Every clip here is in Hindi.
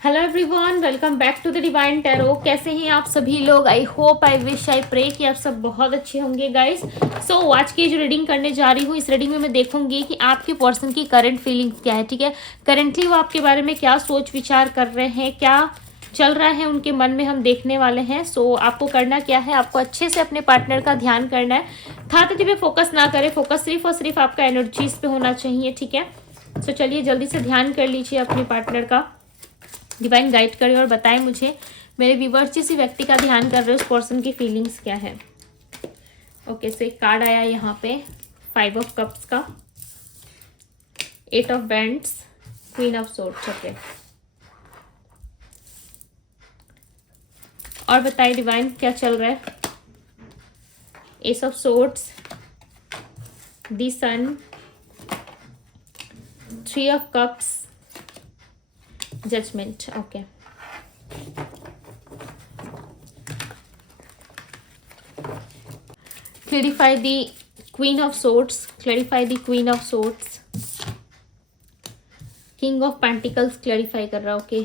Hello everyone, welcome back to the Divine Tarot. कैसे हैं आप सभी लोग? I hope, I wish, I pray कि आप सब बहुत अच्छे होंगे गाइस। सो आज की जो रीडिंग करने जा रही हूँ, इस रीडिंग में मैं देखूंगी कि आपके पर्सन की करंट फीलिंग्स क्या है। ठीक है, करेंटली वो आपके बारे में क्या सोच विचार कर रहे हैं, क्या चल रहा है उनके मन में, हम देखने वाले हैं। सो आपको करना क्या है, आपको अच्छे से अपने पार्टनर का ध्यान करना है। था पे फोकस ना करें, फोकस सिर्फ और सिर्फ आपका एनर्जीज पे होना चाहिए। ठीक है, सो चलिए जल्दी से ध्यान कर लीजिए अपने पार्टनर का। डिवाइन गाइड करे और बताएं मुझे, मेरे व्यूवर्स जिस व्यक्ति का ध्यान कर रहे हो उस पर्सन की फीलिंग्स क्या है। ओके, सो एक कार्ड आया यहाँ पे 5 ऑफ कप्स का, 8 of wands, queen of swords. Okay, और बताइए डिवाइन क्या चल रहा है। Ace of swords, the sun, 3 of cups, judgement. Okay, clarify the queen of swords, clarify the queen of swords, king of pentacles clarify कर रहा है। ओके,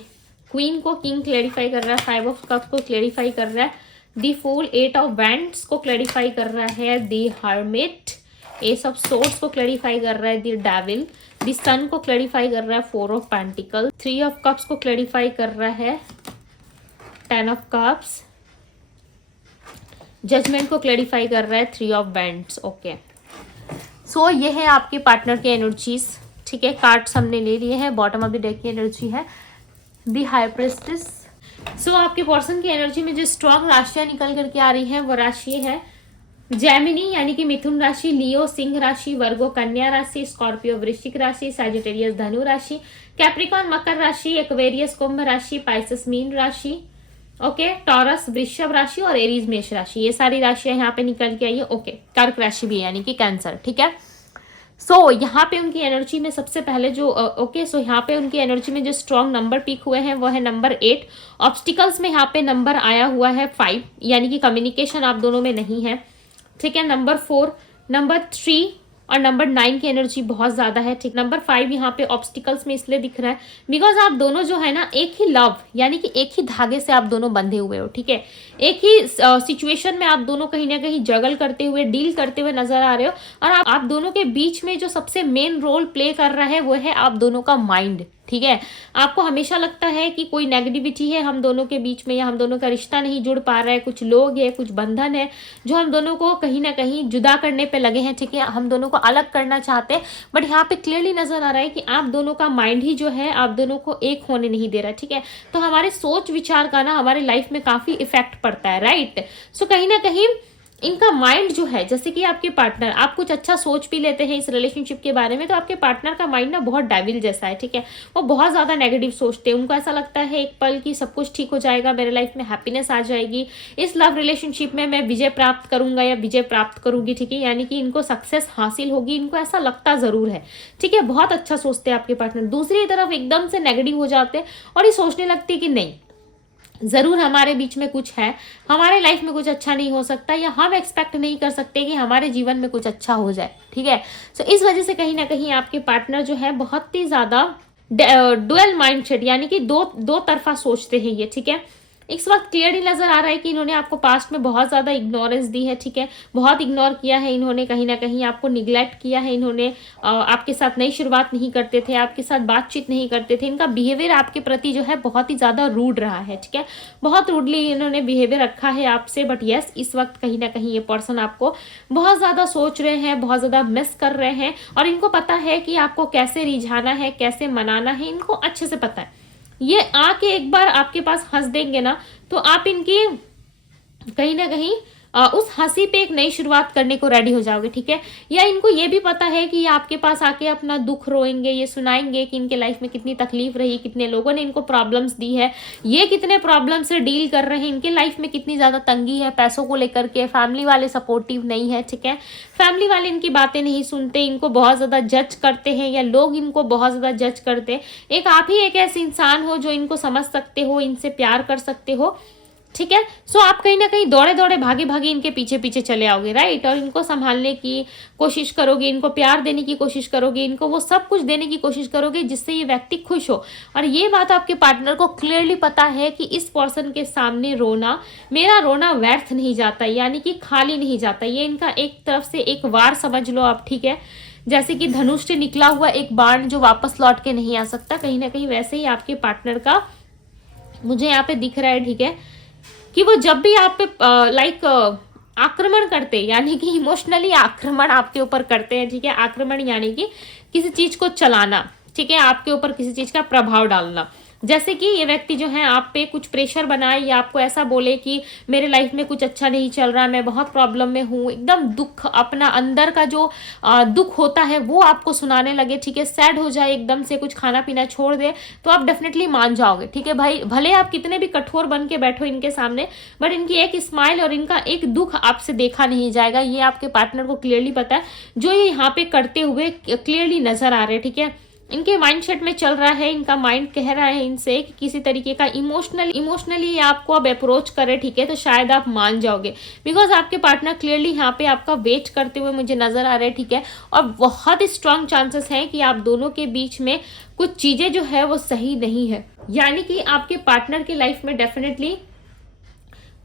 क्वीन को किंग क्लैरिफाई कर रहा है, 5 ऑफ कप को क्लैरिफाई कर रहा है, दी फूल 8 ऑफ वैंड्स को क्लैरिफाई कर रहा है, दी हर्मिट एस ऑफ सोर्ड्स को क्लैरिफाई कर रहा है, दी डेविल दी सन को क्लैरिफाई कर रहा है, 4 ऑफ पेंटिकल, 3 ऑफ कप्स को क्लैरिफाई कर रहा है, 10 ऑफ कप्स, जजमेंट को क्लैरिफाई कर रहा है, 3 ऑफ बैंड्स। ओके, सो ये है आपके पार्टनर के एनर्जीज। ठीक है, कार्ड्स हमने ले लिए हैं, बॉटम ऑफ द डेक की एनर्जी है दी हाई प्रिस्टेस। सो आपके पर्सन की एनर्जी में जो स्ट्रॉन्ग राशियां निकल करके आ रही हैं वो राशि है जेमिनी यानी कि मिथुन राशि, लियो सिंह राशि, वर्गो कन्या राशि, स्कॉर्पियो वृश्चिक राशि, सैजिटेरियस धनु राशि, कैप्रिकॉन मकर राशि, एक्वेरियस कुंभ राशि, पाइसेस मीन राशि, ओके, टॉरस वृषभ राशि और एरीज मेष राशि। ये सारी राशियां यहाँ पे निकल के आई है। ओके, कर्क राशि भी है यानी कि कैंसर। ठीक है, सो यहाँ पे उनकी एनर्जी में सबसे पहले जो सो यहाँ पे उनकी एनर्जी में जो स्ट्रॉन्ग नंबर पिक हुए हैं वो है नंबर 8। ऑब्स्टिकल्स में यहाँ पे नंबर आया हुआ है 5, यानी कि कम्युनिकेशन आप दोनों में नहीं है। ठीक है, नंबर 4, नंबर 3 और नंबर 9 की एनर्जी बहुत ज्यादा है। ठीक, नंबर 5 यहाँ पे ऑब्स्टिकल्स में इसलिए दिख रहा है बिकॉज आप दोनों जो है ना एक ही लव यानी कि एक ही धागे से आप दोनों बंधे हुए हो। ठीक है, एक ही सिचुएशन में आप दोनों कहीं ना कहीं जगल करते हुए, डील करते हुए नजर आ रहे हो। और आप दोनों के बीच में जो सबसे मेन रोल प्ले कर रहा है वो है आप दोनों का माइंड। ठीक है, आपको हमेशा लगता है कि कोई नेगेटिविटी है हम दोनों के बीच में, या हम दोनों का रिश्ता नहीं जुड़ पा रहा है, कुछ लोग है, कुछ बंधन है जो हम दोनों को कहीं ना कहीं जुदा करने पे लगे हैं। ठीक है, हम दोनों को अलग करना चाहते हैं, बट यहाँ पे क्लियरली नजर आ रहा है कि आप दोनों का माइंड ही जो है आप दोनों को एक होने नहीं दे रहा। ठीक है, तो हमारे सोच विचार का ना हमारे लाइफ में काफी इफेक्ट पड़ता है, राइट। सो कहीं ना कहीं इनका माइंड जो है, जैसे कि आपके पार्टनर, आप कुछ अच्छा सोच भी लेते हैं इस रिलेशनशिप के बारे में, तो आपके पार्टनर का माइंड ना बहुत डेविल जैसा है। ठीक है, वो बहुत ज्यादा नेगेटिव सोचते हैं, उनको ऐसा लगता है एक पल की सब कुछ ठीक हो जाएगा, मेरे लाइफ में हैप्पीनेस आ जाएगी, इस लव रिलेशनशिप में मैं विजय प्राप्त करूंगा या विजय प्राप्त करूंगी। ठीक है, यानी कि इनको सक्सेस हासिल होगी, इनको ऐसा लगता जरूर है। ठीक है, बहुत अच्छा सोचते हैं आपके पार्टनर। दूसरी तरफ एकदम से नेगेटिव हो जाते हैं और ये सोचने लगते हैं कि नहीं, जरूर हमारे बीच में कुछ है, हमारे लाइफ में कुछ अच्छा नहीं हो सकता, या हम एक्सपेक्ट नहीं कर सकते कि हमारे जीवन में कुछ अच्छा हो जाए। ठीक है, सो इस वजह से कहीं ना कहीं आपके पार्टनर जो है बहुत ही ज्यादा डुअल माइंडसेट यानी कि दो तरफा सोचते हैं ये। ठीक है, इस वक्त क्लियरली नजर आ रहा है कि इन्होंने आपको पास्ट में बहुत ज्यादा इग्नोरेंस दी है। ठीक है, बहुत इग्नोर किया है इन्होंने, कहीं ना कहीं आपको निग्लेक्ट किया है इन्होंने, आपके साथ नई शुरुआत नहीं करते थे, आपके साथ बातचीत नहीं करते थे, इनका बिहेवियर आपके प्रति जो है बहुत ही ज्यादा रूड रहा है। ठीक है, बहुत रूडली इन्होंने बिहेवियर रखा है आपसे, बट यस इस वक्त कहीं ना कहीं ये पर्सन आपको बहुत ज्यादा सोच रहे हैं, बहुत ज्यादा मिस कर रहे हैं, और इनको पता है कि आपको कैसे रिझाना है, कैसे मनाना है, इनको अच्छे से पता है। ये आके एक बार आपके पास हंस देंगे ना तो आप इनकी कहीं ना कहीं उस हंसी पे एक नई शुरुआत करने को रेडी हो जाओगे। ठीक है, या इनको ये भी पता है कि ये आपके पास आके अपना दुख रोएंगे, ये सुनाएंगे कि इनके लाइफ में कितनी तकलीफ रही, कितने लोगों ने इनको प्रॉब्लम्स दी है, ये कितने प्रॉब्लम से डील कर रहे हैं, इनके लाइफ में कितनी ज्यादा तंगी है पैसों को लेकर के, फैमिली वाले सपोर्टिव नहीं है। ठीक है, फैमिली वाले इनकी बातें नहीं सुनते, इनको बहुत ज्यादा जज करते हैं, या लोग इनको बहुत ज्यादा जज करते हैं। एक आप ही एक ऐसे इंसान हो जो इनको समझ सकते हो, इनसे प्यार कर सकते हो। ठीक है। सो आप कहीं ना कहीं दौड़े दौड़े भागे भागे इनके पीछे पीछे चले आओगे, राइट, और इनको संभालने की कोशिश करोगे, इनको प्यार देने की कोशिश करोगे, इनको वो सब कुछ देने की कोशिश करोगे जिससे ये व्यक्ति खुश हो। और ये बात आपके पार्टनर को क्लियरली पता है कि इस पर्सन के सामने रोना, मेरा रोना व्यर्थ नहीं जाता, यानी कि खाली नहीं जाता। ये इनका एक तरफ से एक वार समझ लो आप, ठीक है, जैसे कि धनुष से निकला हुआ एक बाण जो वापस लौट के नहीं आ सकता, कहीं ना कहीं वैसे ही आपके पार्टनर का मुझे यहाँ पे दिख रहा है, ठीक है, कि वो जब भी आप पे लाइक आक्रमण करते, यानी कि इमोशनली आक्रमण आपके ऊपर करते हैं, ठीक है, आक्रमण यानी कि किसी चीज को चलाना, ठीक है, आपके ऊपर किसी चीज का प्रभाव डालना। जैसे कि ये व्यक्ति जो है आप पे कुछ प्रेशर बनाए या आपको ऐसा बोले कि मेरे लाइफ में कुछ अच्छा नहीं चल रहा, मैं बहुत प्रॉब्लम में हूँ, एकदम दुख, अपना अंदर का जो दुख होता है वो आपको सुनाने लगे, ठीक है, सैड हो जाए, एकदम से कुछ खाना पीना छोड़ दे, तो आप डेफिनेटली मान जाओगे, ठीक है भाई। भले आप कितने भी कठोर बन के बैठो इनके सामने, बट इनकी एक स्माइल और इनका एक दुख आपसे देखा नहीं जाएगा। ये आपके पार्टनर को क्लियरली पता है, जो ये यहाँ पे करते हुए क्लियरली नजर आ रहे हैं, ठीक है। इनके माइंडसेट में चल रहा है, इनका माइंड कह रहा है इनसे कि किसी तरीके का इमोशनली आपको अब अप्रोच करे, ठीक है, तो शायद आप मान जाओगे, बिकॉज आपके पार्टनर क्लियरली यहाँ पे आपका वेट करते हुए मुझे नजर आ रहे हैं, ठीक है। और बहुत स्ट्रांग चांसेस हैं कि आप दोनों के बीच में कुछ चीजें जो है वो सही नहीं है, यानी कि आपके पार्टनर की लाइफ में डेफिनेटली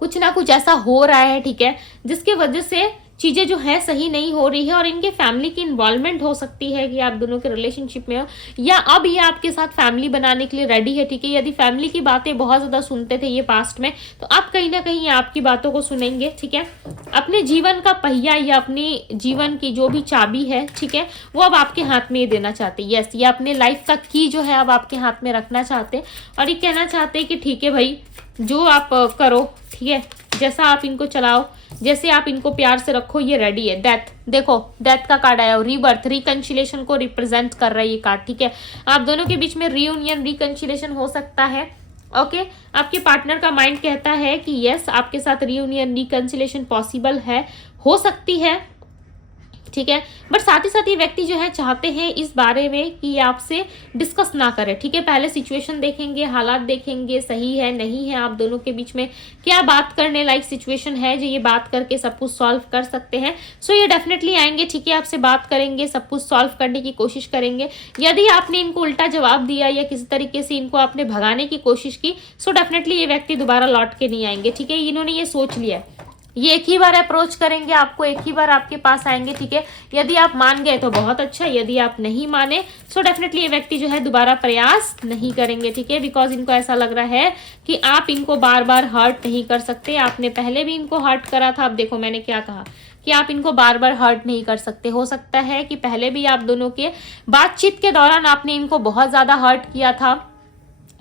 कुछ ना कुछ ऐसा हो रहा है, ठीक है, जिसके वजह से चीजें जो है सही नहीं हो रही है। और इनके फैमिली की इन्वॉल्वमेंट हो सकती है कि आप दोनों के रिलेशनशिप में हो, या अब ये आपके साथ फैमिली बनाने के लिए रेडी है, ठीक है। यदि फैमिली की बातें बहुत ज्यादा सुनते थे ये पास्ट में, तो आप कहीं ना कहीं आपकी बातों को सुनेंगे, ठीक है। अपने जीवन का पहिया या अपने जीवन की जो भी चाबी है, ठीक है, वो अब आपके हाथ में ये देना चाहते हैं। यस, ये अपने लाइफ का की जो है अब आपके हाथ में रखना चाहते हैं, और ये कहना चाहते हैं कि ठीक है भाई, जो आप करो, ठीक है, जैसा आप इनको चलाओ, जैसे आप इनको प्यार से रखो, ये रेडी है। डेथ, देखो डेथ का कार्ड आया, रीबर्थ, रिकंसिलेशन को रिप्रेजेंट कर रहा है ये कार्ड, ठीक है। आप दोनों के बीच में रीयूनियन, रिकंसिलेशन हो सकता है, ओके। आपके पार्टनर का माइंड कहता है कि यस, आपके साथ रीयूनियन, रिकंसिलेशन पॉसिबल है, हो सकती है, ठीक है। बट साथ ही साथ ये व्यक्ति जो है चाहते हैं इस बारे में कि आपसे डिस्कस ना करें, ठीक है। पहले सिचुएशन देखेंगे, हालात देखेंगे, सही है नहीं है, आप दोनों के बीच में क्या बात करने लायक सिचुएशन है जो ये बात करके सब कुछ सॉल्व कर सकते हैं। सो ये डेफिनेटली आएंगे, ठीक है, आपसे बात करेंगे, सब कुछ सॉल्व करने की कोशिश करेंगे। यदि आपने इनको उल्टा जवाब दिया या किसी तरीके से इनको आपने भगाने की कोशिश की, सो डेफिनेटली ये व्यक्ति दोबारा लौट के नहीं आएंगे, ठीक है। इन्होंने ये सोच लिया है, ये एक ही बार अप्रोच करेंगे आपको, एक ही बार आपके पास आएंगे, ठीक है। यदि आप मान गए तो बहुत अच्छा, यदि आप नहीं माने सो डेफिनेटली ये व्यक्ति जो है दोबारा प्रयास नहीं करेंगे, ठीक है। बिकॉज इनको ऐसा लग रहा है कि आप इनको बार बार हर्ट नहीं कर सकते, आपने पहले भी इनको हर्ट करा था। अब देखो मैंने क्या कहा कि आप इनको बार बार हर्ट नहीं कर सकते। हो सकता है कि पहले भी आप दोनों के बातचीत के दौरान आपने इनको बहुत ज्यादा हर्ट किया था,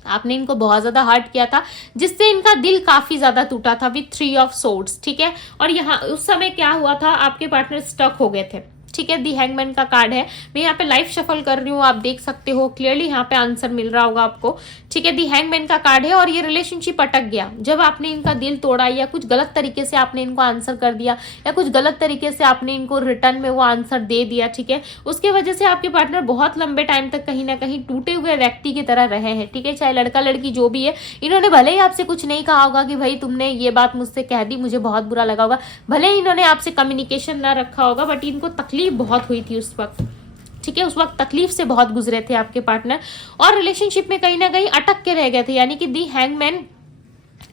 आपने इनको बहुत ज्यादा हर्ट किया था, जिससे इनका दिल काफी ज्यादा टूटा था विथ 3 ऑफ सोर्ड्स, ठीक है। और यहाँ उस समय क्या हुआ था, आपके पार्टनर स्टक हो गए थे, ठीक है। दी हैंगमैन का कार्ड है, मैं यहाँ पे लाइफ शफल कर रही हूँ, आप देख सकते हो क्लियरली यहाँ पे आंसर मिल रहा होगा आपको, ठीक है। दी हैंगमैन का कार्ड है, और ये रिलेशनशिप अटक गया जब आपने इनका दिल तोड़ा, या कुछ गलत तरीके से आपने इनको आंसर कर दिया, या कुछ गलत तरीके से आपने इनको रिटर्न में वो आंसर दे दिया, ठीक है। उसके वजह से आपके पार्टनर बहुत लंबे टाइम तक कहीं ना कहीं टूटे हुए व्यक्ति की तरह रहे हैं, ठीक है। चाहे लड़का लड़की जो भी है, इन्होंने भले ही आपसे कुछ नहीं कहा होगा कि भाई तुमने ये बात मुझसे कह दी, मुझे बहुत बुरा लगा होगा, भले ही इन्होंने आपसे कम्युनिकेशन ना रखा होगा, बट इनको तकलीफ बहुत हुई थी उस वक्त, ठीक है। उस वक्त तकलीफ से बहुत गुजरे थे आपके पार्टनर, और रिलेशनशिप में कहीं ना कहीं अटक के रह गए थे। यानी कि दी हैंगमैन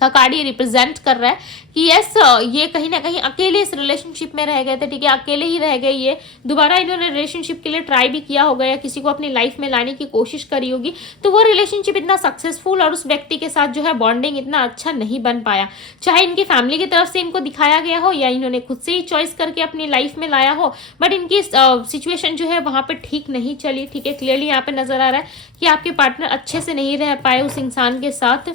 का कार्ड ये रिप्रेजेंट कर रहा है कि यस, ये कहीं ना कहीं अकेले इस रिलेशनशिप में रह गए थे, ठीक है, अकेले ही रह गए। ये दोबारा इन्होंने रिलेशनशिप के लिए ट्राई भी किया होगा, या किसी को अपनी लाइफ में लाने की कोशिश करी होगी, तो वो रिलेशनशिप इतना सक्सेसफुल और उस व्यक्ति के साथ जो है बॉन्डिंग इतना अच्छा नहीं बन पाया, चाहे इनकी फैमिली की तरफ से इनको दिखाया गया हो या इन्होंने खुद से ही चॉइस करके अपनी लाइफ में लाया हो, बट इनकी सिचुएशन जो है वहां पर ठीक नहीं चली, ठीक है। क्लियरली यहाँ पे नजर आ रहा है कि आपके पार्टनर अच्छे से नहीं रह पाए उस इंसान के साथ,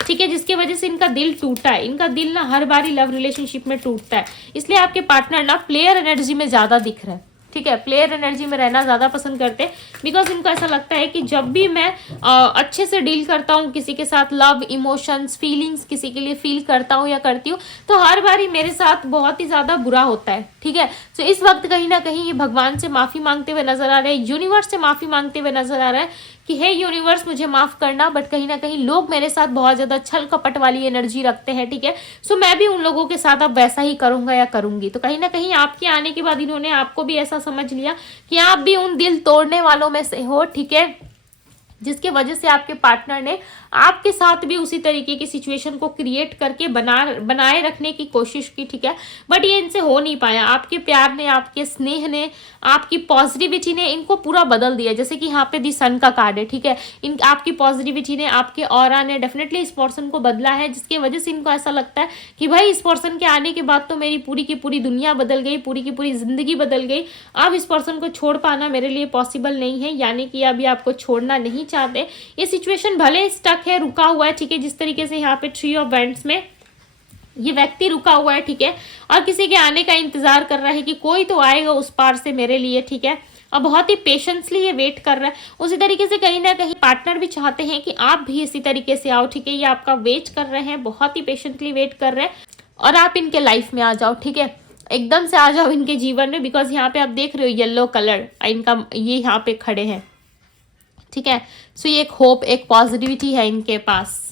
ठीक है, जिसकी वजह से इनका दिल टूटा है। इनका दिल ना हर बारी लव रिलेशनशिप में टूटता है, इसलिए आपके पार्टनर ना प्लेयर एनर्जी में ज्यादा दिख रहा है, ठीक है। प्लेयर एनर्जी में रहना ज्यादा पसंद करते हैं, बिकॉज इनको ऐसा लगता है कि जब भी मैं अच्छे से डील करता हूँ किसी के साथ, लव, इमोशंस, फीलिंग्स किसी के लिए फील करता हूँ या करती हूँ, तो हर बारी मेरे साथ बहुत ही ज्यादा बुरा होता है, ठीक है। तो इस वक्त कहीं ना कहीं ये भगवान से माफी मांगते हुए नजर आ रहे हैं, यूनिवर्स से माफी मांगते हुए नजर आ रहा है कि हे यूनिवर्स मुझे माफ करना, बट कहीं ना कहीं लोग मेरे साथ बहुत ज्यादा छल कपट वाली एनर्जी रखते हैं, ठीक है। सो मैं भी उन लोगों के साथ अब वैसा ही करूंगा या करूंगी। तो कहीं ना कहीं आपके आने के बाद इन्होंने आपको भी ऐसा समझ लिया कि आप भी उन दिल तोड़ने वालों में से हो, ठीक है, जिसके वजह से आपके पार्टनर ने आपके साथ भी उसी तरीके की सिचुएशन को क्रिएट करके बनाए रखने की कोशिश की, ठीक है। बट ये इनसे हो नहीं पाया। आपके प्यार ने, आपके स्नेह ने, आपकी पॉजिटिविटी ने इनको पूरा बदल दिया। जैसे कि यहाँ पे दी सन का कार्ड है, ठीक है। इन आपकी पॉजिटिविटी ने, आपके ऑरा ने डेफिनेटली इस पर्सन को बदला है, जिसकी वजह से इनको ऐसा लगता है कि भाई इस पर्सन के आने के बाद तो मेरी पूरी की पूरी दुनिया बदल गई, पूरी की पूरी जिंदगी बदल गई। अब इस पर्सन को छोड़ पाना मेरे लिए पॉसिबल नहीं है, यानी कि अभी आपको छोड़ना नहीं चाहते। ये सिचुएशन भले स्टक है, रुका हुआ है, ठीक है। जिस तरीके से यहाँ पे ट्री ऑफ वैंड्स में ये व्यक्ति रुका हुआ है, ठीक है, और किसी के आने का इंतजार कर रहा है कि कोई तो आएगा उस पार से मेरे लिए, ठीक है। और बहुत ही पेशेंसली ये वेट कर रहा है। उसी तरीके से कहीं ना कहीं पार्टनर भी चाहते हैं कि आप भी इसी तरीके से आओ, ठीक है। ये आपका वेट कर रहे हैं, बहुत ही पेशेंटली वेट कर रहे हैं, और आप इनके लाइफ में आ जाओ, ठीक है। एकदम से आ जाओ इनके जीवन में, बिकॉज यहाँ पे आप देख रहे हो येलो कलर इनका, ये यहाँ पे खड़े हैं, ठीक है। सो ये एक होप, एक पॉजिटिविटी है इनके पास,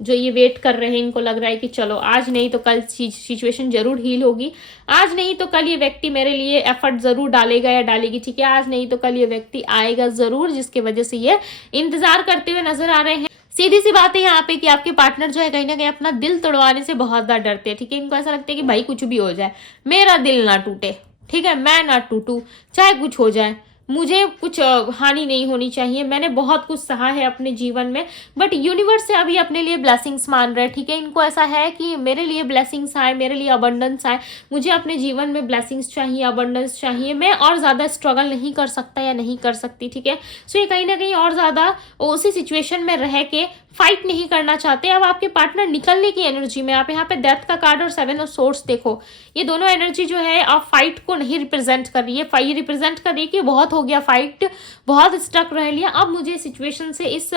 जो ये वेट कर रहे हैं। इनको लग रहा है कि चलो आज नहीं तो कल सिचुएशन जरूर हील होगी, आज नहीं तो कल ये व्यक्ति मेरे लिए एफर्ट जरूर डालेगा या डालेगी, ठीक है। आज नहीं तो कल ये व्यक्ति आएगा जरूर, जिसके वजह से ये इंतजार करते हुए नजर आ रहे हैं। सीधी सी बात है यहाँ पे कि आपके पार्टनर जो है कहीं ना कहीं अपना दिल तोड़वाने से बहुत ज्यादा डरते हैं, ठीक है। इनको ऐसा लगता है कि भाई कुछ भी हो जाए, मेरा दिल ना टूटे, ठीक है, मैं ना टूटूं, चाहे कुछ हो जाए, मुझे कुछ हानि नहीं होनी चाहिए। मैंने बहुत कुछ सहा है अपने जीवन में, बट यूनिवर्स से अभी अपने लिए ब्लेसिंग्स मान रहे हैं, ठीक है। इनको ऐसा है कि मेरे लिए ब्लेसिंग्स आए, मेरे लिए अबंडेंस आए, मुझे अपने जीवन में ब्लेसिंग्स चाहिए, अबंडेंस चाहिए। मैं और ज़्यादा स्ट्रगल नहीं कर सकता या नहीं कर सकती, ठीक है। सो ये कहीं ना कहीं और ज़्यादा उसी सिचुएशन में रह के फाइट नहीं करना चाहते। अब आपके पार्टनर निकलने की एनर्जी में, आप यहाँ पे डेथ का कार्ड और 7 ऑफ सोर्स देखो, ये दोनों एनर्जी जो है आप फाइट को नहीं रिप्रेजेंट कर रही है। ये रिप्रेजेंट कर रही है कि बहुत हो गया फाइट, बहुत स्टक रह लिया, अब मुझे सिचुएशन से, इस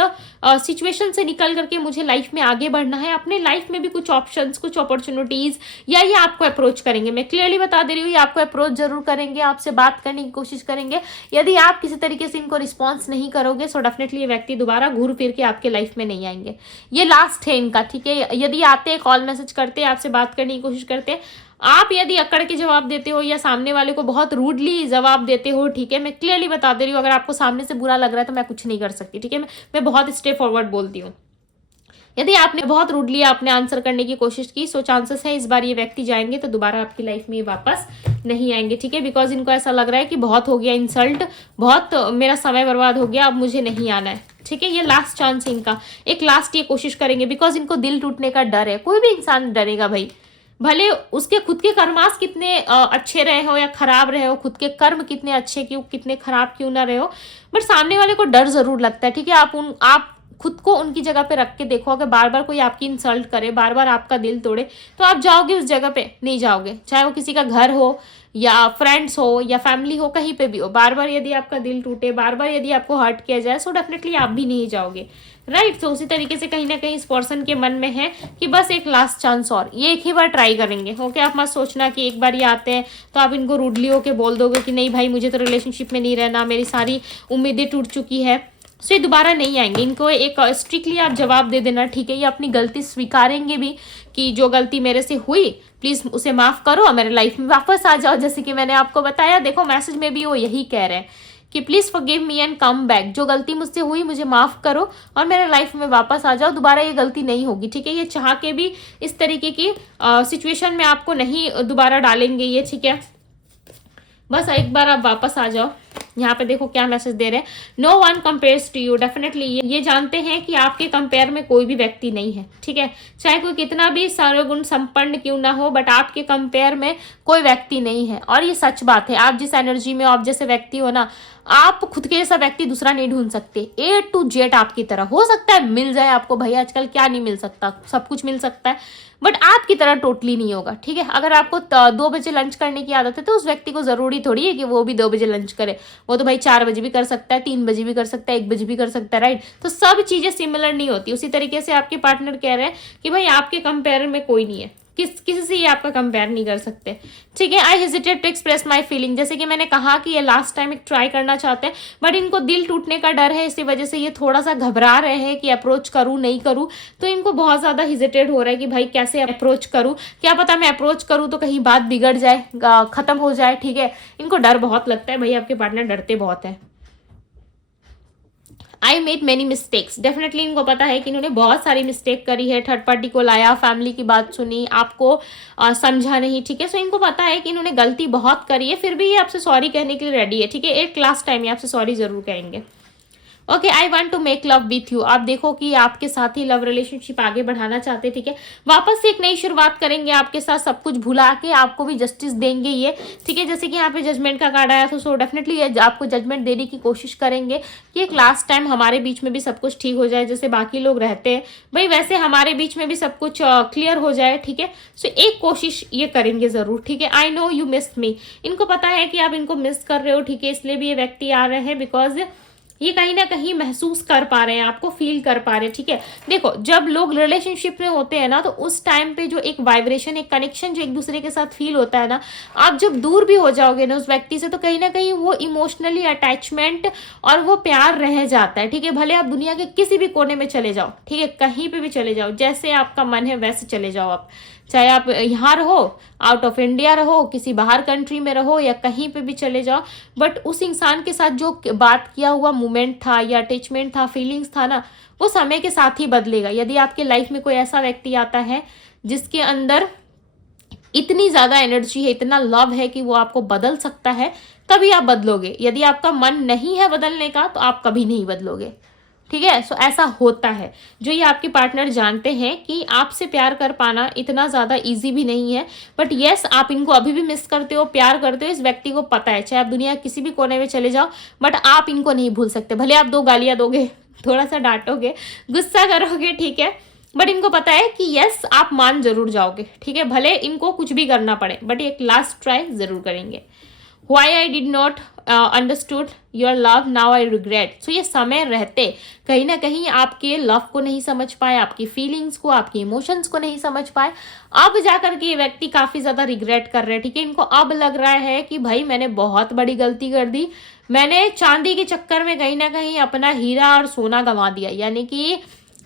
सिचुएशन से निकल करके मुझे लाइफ में आगे बढ़ना है। अपने लाइफ में भी कुछ ऑप्शंस, कुछ अपॉर्चुनिटीज, या ये आपको अप्रोच करेंगे। मैं क्लियरली बता दे रही हूँ, ये आपको अप्रोच जरूर करेंगे, आपसे बात करने की कोशिश करेंगे। यदि आप किसी तरीके से इनको रिस्पॉन्स नहीं करोगे, सो डेफिनेटली ये व्यक्ति दोबारा घूर फिर के आपके लाइफ में नहीं आएंगे। ये लास्ट है इनका, ठीक है। यदि आते हैं, कॉल मैसेज करते हैं, आपसे बात करने की कोशिश करते हैं, आप यदि अकड़ के जवाब देते हो या सामने वाले को बहुत रूडली जवाब देते हो, ठीक है, मैं क्लियरली बता दे रही हूँ, अगर आपको सामने से बुरा लग रहा है तो मैं कुछ नहीं कर सकती, ठीक है। मैं बहुत स्टे फॉरवर्ड बोलती हूँ। यदि आपने बहुत रूडली आपने आंसर करने की कोशिश की, सो चांसेस है इस बार ये व्यक्ति जाएंगे तो दोबारा आपकी लाइफ में वापस नहीं आएंगे, ठीक है। बिकॉज इनको ऐसा लग रहा है कि बहुत हो गया इंसल्ट, बहुत मेरा समय बर्बाद हो गया, अब मुझे नहीं आना है, ठीक है। ये लास्ट चांस इनका, एक लास्ट ये कोशिश करेंगे, बिकॉज इनको दिल टूटने का डर है। कोई भी इंसान डरेगा भाई, भले उसके खुद के कर्मास कितने अच्छे रहे हो या खराब रहे हो, खुद के कर्म कितने अच्छे क्यों, कितने खराब क्यों ना रहे हो, बट सामने वाले को डर जरूर लगता है, ठीक है। आप खुद को उनकी जगह पे रख के देखो, अगर बार बार कोई आपकी इंसल्ट करे, बार बार आपका दिल तोड़े, तो आप जाओगे उस जगह पे? नहीं जाओगे। चाहे वो किसी का घर हो या फ्रेंड्स हो या फैमिली हो, कहीं पे भी हो, बार बार यदि आपका दिल टूटे, बार बार यदि आपको हर्ट किया जाए, सो डेफिनेटली आप भी नहीं जाओगे, राइट। तो उसी तरीके से कहीं ना कहीं इस पर्सन के मन में है कि बस एक लास्ट चांस और, ये एक ही बार ट्राई करेंगे, ओके। आप मत सोचना कि एक बार ये आते हैं तो आप इनको रूडली होके बोल दोगे कि नहीं भाई मुझे तो रिलेशनशिप में नहीं रहना, मेरी सारी उम्मीदें टूट चुकी है, सो ये दोबारा नहीं आएंगे। इनको एक स्ट्रिक्टली आप जवाब दे देना, ठीक है। ये अपनी गलती स्वीकारेंगे भी कि जो गलती मेरे से हुई प्लीज उसे माफ करो और मेरे लाइफ में वापस आ जाओ। जैसे कि मैंने आपको बताया, देखो मैसेज में भी वो यही कह रहे हैं कि please forgive me and come back, जो गलती मुझसे हुई मुझे माफ करो और मेरे लाइफ में वापस आ जाओ, दोबारा ये गलती नहीं होगी, ठीक है। ये चाह के भी इस तरीके की सिचुएशन में आपको नहीं दोबारा डालेंगे ये, ठीक है। बस एक बार आप वापस आ जाओ। यहाँ पे देखो क्या मैसेज दे रहे हैं, no one compares to you. Definitely ये जानते हैं कि आपके कंपेयर में कोई भी व्यक्ति नहीं है, ठीक है। चाहे कोई कितना भी सर्वगुण संपन्न क्यों ना हो, बट आपके कंपेयर में कोई व्यक्ति नहीं है। और ये सच बात है, आप जिस एनर्जी में, आप जैसे व्यक्ति हो ना, आप खुद के जैसा व्यक्ति दूसरा नहीं ढूंढ सकते। A to Z आपकी तरह हो सकता है मिल जाए आपको, भाई आजकल क्या नहीं मिल सकता, सब कुछ मिल सकता है, बट आपकी तरह टोटली नहीं होगा, ठीक है। अगर आपको 2 बजे लंच करने की आदत है तो उस व्यक्ति को जरूरी थोड़ी है कि वो भी 2 बजे लंच करे, वो तो भाई 4 बजे भी कर सकता है, 3 बजे भी कर सकता है, 1 बजे भी कर सकता है, राइट। तो सब चीजें सिमिलर नहीं होती। उसी तरीके से आपके पार्टनर कह रहे हैं कि भाई आपके कंपेयर में कोई नहीं है, किसी से ये आपका कंपेयर नहीं कर सकते, ठीक है। I hesitate to express my feeling, जैसे कि मैंने कहा कि ये लास्ट टाइम एक ट्राई करना चाहते हैं, बट इनको दिल टूटने का डर है, इसी वजह से ये थोड़ा सा घबरा रहे हैं कि अप्रोच करूँ नहीं करूँ। तो इनको बहुत ज़्यादा हेजिटेट हो रहा है कि भाई कैसे अप्रोच करूँ, क्या पता मैं अप्रोच करूँ तो कहीं बात बिगड़ जाए, ख़त्म हो जाए, ठीक है। इनको डर बहुत लगता है, भाई आपके पार्टनर डरते बहुत हैं। I made many mistakes, definitely इनको पता है कि इन्होंने बहुत सारी मिस्टेक करी है, थर्ड पार्टी को लाया, फैमिली की बात सुनी, आपको समझा नहीं, ठीक है। सो इनको पता है कि इन्होंने गलती बहुत करी है, फिर भी ये आपसे सॉरी कहने के लिए रेडी है, ठीक है। एक लास्ट टाइम ये आपसे सॉरी जरूर कहेंगे। Okay, I want to make love with you, आप देखो कि आपके साथ ही लव रिलेशनशिप आगे बढ़ाना चाहते, ठीक है। वापस से एक नई शुरुआत करेंगे आपके साथ, सब कुछ भुला के आपको भी जस्टिस देंगे ये, ठीक है। जैसे कि यहाँ पे जजमेंट का कार्ड आया, तो सो डेफिनेटली आपको जजमेंट देने की कोशिश करेंगे कि एक लास्ट टाइम हमारे बीच में भी सब कुछ ठीक हो जाए, जैसे बाकी लोग रहते हैं भाई वैसे हमारे बीच में भी सब कुछ क्लियर हो जाए, ठीक है। सो एक कोशिश ये करेंगे जरूर, ठीक है। आई नो यू मिस मी, इनको पता है कि आप इनको मिस कर रहे हो, ठीक है, इसलिए भी ये व्यक्ति आ रहे हैं, बिकॉज ये कहीं ना कहीं महसूस कर पा रहे हैं, आपको फील कर पा रहे हैं, ठीक है। देखो जब लोग रिलेशनशिप में होते हैं ना, तो उस टाइम पे जो एक वाइब्रेशन, एक कनेक्शन जो एक दूसरे के साथ फील होता है ना, आप जब दूर भी हो जाओगे ना उस व्यक्ति से, तो कहीं ना कहीं वो इमोशनली अटैचमेंट और वो प्यार रह जाता है, ठीक है। भले आप दुनिया के किसी भी कोने में चले जाओ, ठीक है, कहीं पे भी चले जाओ, जैसे आपका मन है वैसे चले जाओ आप, चाहे आप यहाँ रहो, आउट ऑफ इंडिया रहो, किसी बाहर कंट्री में रहो, या कहीं पे भी चले जाओ, बट उस इंसान के साथ जो बात किया हुआ मोमेंट था या अटैचमेंट था, फीलिंग्स था ना, वो समय के साथ ही बदलेगा। यदि आपके लाइफ में कोई ऐसा व्यक्ति आता है जिसके अंदर इतनी ज़्यादा एनर्जी है, इतना लव है कि वो आपको बदल सकता है, तभी आप बदलोगे। यदि आपका मन नहीं है बदलने का, तो आप कभी नहीं बदलोगे, ठीक है। सो ऐसा होता है, जो ये आपके पार्टनर जानते हैं कि आपसे प्यार कर पाना इतना ज़्यादा इजी भी नहीं है, बट येस आप इनको अभी भी मिस करते हो, प्यार करते हो, इस व्यक्ति को पता है। चाहे आप दुनिया किसी भी कोने में चले जाओ, बट आप इनको नहीं भूल सकते। भले आप 2 गालियाँ दोगे, थोड़ा सा डांटोगे, गुस्सा करोगे, ठीक है, बट इनको पता है कि यस आप मान जरूर जाओगे, ठीक है। भले इनको कुछ भी करना पड़े, बट एक लास्ट ट्राई जरूर करेंगे। Why I did not understood your love, now I regret. So ये समय रहते कहीं ना कहीं आपके लव को नहीं समझ पाए, आपकी फीलिंग्स को, आपकी इमोशंस को नहीं समझ पाए। अब जाकर के ये व्यक्ति काफ़ी ज़्यादा रिग्रेट कर रहे हैं, ठीक है। इनको अब लग रहा है कि भाई मैंने बहुत बड़ी गलती कर दी, मैंने चांदी के चक्कर में कहीं ना कहीं अपना हीरा और सोना गंवा दिया, यानी कि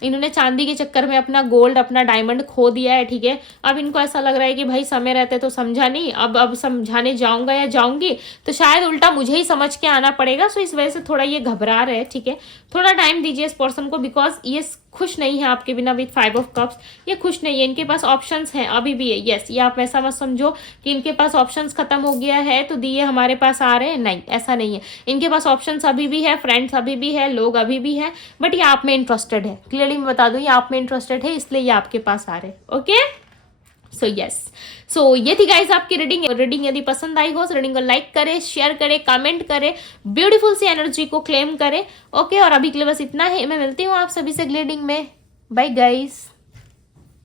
इन्होंने चांदी के चक्कर में अपना गोल्ड, अपना डायमंड खो दिया है, ठीक है। अब इनको ऐसा लग रहा है कि भाई समय रहते तो समझा नहीं, अब समझाने जाऊंगा या जाऊंगी तो शायद उल्टा मुझे ही समझ के आना पड़ेगा। सो इस वजह से थोड़ा ये घबरा रहे हैं, ठीक है। थोड़ा टाइम दीजिए इस पर्सन को, बिकॉज ये खुश नहीं है आपके बिना। विद 5 ऑफ कप्स ये खुश नहीं है, इनके पास ऑप्शंस हैं अभी भी है। यस, ये आप ऐसा मत समझो कि इनके पास ऑप्शंस खत्म हो गया है तो दिए हमारे पास आ रहे हैं, नहीं ऐसा नहीं है। इनके पास ऑप्शंस अभी भी है, फ्रेंड्स अभी भी है, लोग अभी भी है, बट ये आप में इंटरेस्टेड है। क्लियरली मैं बता दूं, ये आप में इंटरेस्टेड है, इसलिए ये आपके पास आ रहे हैं। ओके, सो यस, सो ये थी गाइस आपकी रीडिंग यदि पसंद आई हो तो रीडिंग को लाइक करें, शेयर करें, कमेंट करें, ब्यूटीफुल सी एनर्जी को क्लेम करें। ओके, और अभी के लिए बस इतना ही। मैं मिलती हूँ आप सभी से अगली रीडिंग में। Bye guys.